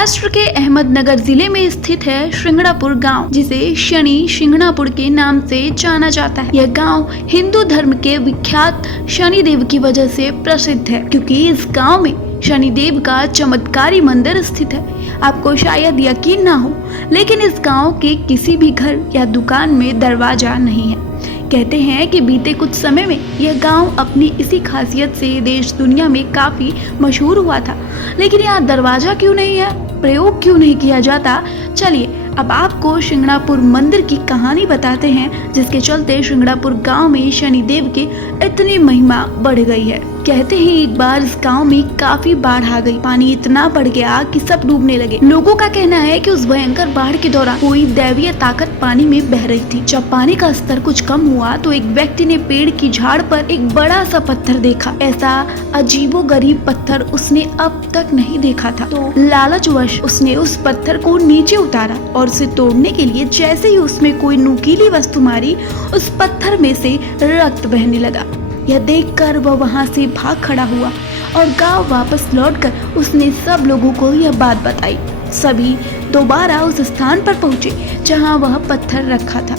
महाराष्ट्र के अहमदनगर जिले में स्थित है शिंगणापुर गांव, जिसे शनि शिंगणापुर के नाम से जाना जाता है। यह गांव हिंदू धर्म के विख्यात शनिदेव की वजह से प्रसिद्ध है, क्योंकि इस गांव में शनिदेव का चमत्कारी मंदिर स्थित है। आपको शायद यकीन ना हो, लेकिन इस गांव के किसी भी घर या दुकान में दरवाजा नहीं है। कहते हैं कि बीते कुछ समय में यह गांव अपनी इसी खासियत से देश दुनिया में काफी मशहूर हुआ था। लेकिन यहाँ दरवाजा क्यों नहीं है, प्रयोग क्यों नहीं किया जाता? चलिए अब आपको शिंगणापुर मंदिर की कहानी बताते हैं, जिसके चलते शिंगणापुर गांव में शनिदेव की इतनी महिमा बढ़ गई है। कहते हैं एक बार इस गांव में काफी बाढ़ आ गई। पानी इतना बढ़ गया कि सब डूबने लगे। लोगों का कहना है कि उस भयंकर बाढ़ के दौरान कोई दैवीय ताकत पानी में बह रही थी। जब पानी का स्तर कुछ कम हुआ तो एक व्यक्ति ने पेड़ की झाड़ पर एक बड़ा सा पत्थर देखा। ऐसा अजीबोगरीब पत्थर उसने अब तक नहीं देखा था। तो लालचवश उसने उस पत्थर को नीचे उतारा और उसे तोड़ने के लिए जैसे ही उसमें कोई नुकीली वस्तु मारी, उस पत्थर में से रक्त बहने लगा। यह देखकर वह वहां से भाग खड़ा हुआ और गांव वापस लौटकर उसने सब लोगों को यह बात बताई। सभी दोबारा उस स्थान पर पहुंचे जहां वह पत्थर रखा था।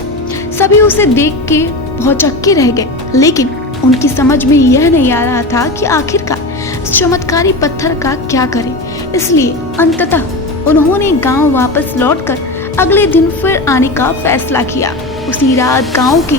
सभी उसे देख के भौचक्के रह गए, लेकिन उनकी समझ में यह नहीं आ रहा था कि आखिरकार इस चमत्कारी पत्थर का क्या करें। इसलिए अंततः उन्होंने गांव वापस लौटकर अगले दिन फिर आने का फैसला किया। उसी रात गांव के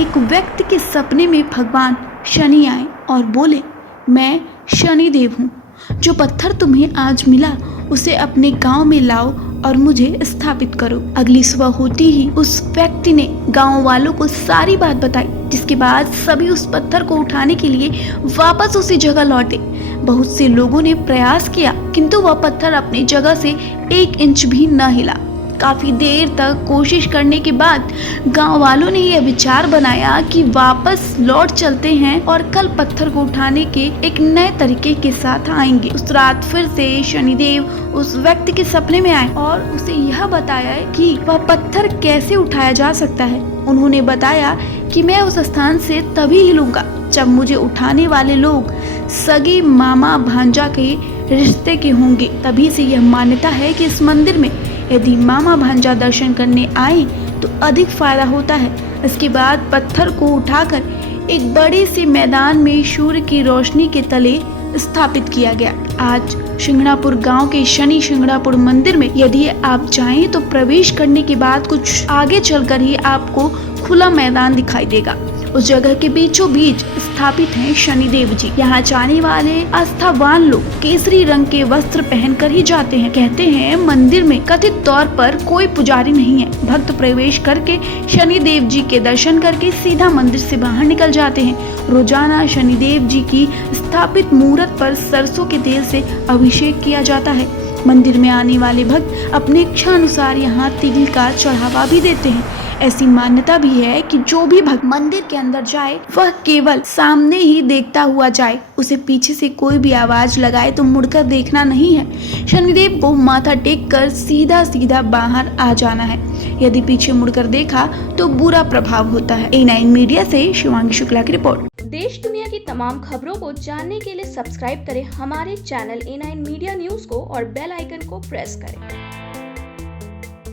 एक व्यक्ति के सपने में भगवान शनि आए और बोले, मैं शनिदेव हूँ। जो पत्थर तुम्हें आज मिला उसे अपने गांव में लाओ और मुझे स्थापित करो। अगली सुबह होती ही उस व्यक्ति ने गांव वालों को सारी बात बताई, जिसके बाद सभी उस पत्थर को उठाने के लिए वापस उसी जगह लौटे। बहुत से लोगों ने प्रयास किया, किंतु वह पत्थर अपनी जगह से 1 इंच भी न हिला। काफी देर तक कोशिश करने के बाद गांव वालों ने यह विचार बनाया कि वापस लौट चलते हैं और कल पत्थर को उठाने के एक नए तरीके के साथ आएंगे। उस रात फिर से शनिदेव उस व्यक्ति के सपने में आए और उसे यह बताया कि वह पत्थर कैसे उठाया जा सकता है। उन्होंने बताया कि मैं उस स्थान से तभी हिलूंगा जब मुझे उठाने वाले लोग सगी मामा भांजा के रिश्ते के होंगे। तभी से यह मान्यता है कि इस मंदिर में यदि मामा भांजा दर्शन करने आए तो अधिक फायदा होता है। इसके बाद पत्थर को उठाकर एक बड़े से मैदान में सूर्य की रोशनी के तले स्थापित किया गया। आज शिंगणापुर गांव के शनि शिंगणापुर मंदिर में यदि आप जाएं तो प्रवेश करने के बाद कुछ आगे चलकर ही आपको खुला मैदान दिखाई देगा। उस जगह के बीचों बीच स्थापित हैं शनिदेव जी। यहाँ जाने वाले आस्थावान लोग केसरी रंग के वस्त्र पहनकर ही जाते हैं। कहते हैं मंदिर में कथित तौर पर कोई पुजारी नहीं है। भक्त प्रवेश करके शनिदेव जी के दर्शन करके सीधा मंदिर से बाहर निकल जाते हैं। रोजाना शनिदेव जी की स्थापित मूर्त पर सरसों के तेल से अभिषेक किया जाता है। मंदिर में आने वाले भक्त अपने इच्छा अनुसार यहाँ तिल का चढ़ावा भी देते हैं। ऐसी मान्यता भी है कि जो भी भक्त मंदिर के अंदर जाए वह केवल सामने ही देखता हुआ जाए। उसे पीछे से कोई भी आवाज लगाए तो मुड़कर देखना नहीं है। शनिदेव को माथा टेक कर सीधा सीधा बाहर आ जाना है। यदि पीछे मुड़कर देखा तो बुरा प्रभाव होता है। A9 मीडिया से शिवांगी शुक्ला की रिपोर्ट। देश दुनिया की तमाम खबरों को जानने के लिए सब्सक्राइब करें हमारे चैनल A9 मीडिया न्यूज को और बेल आइकन को प्रेस करें।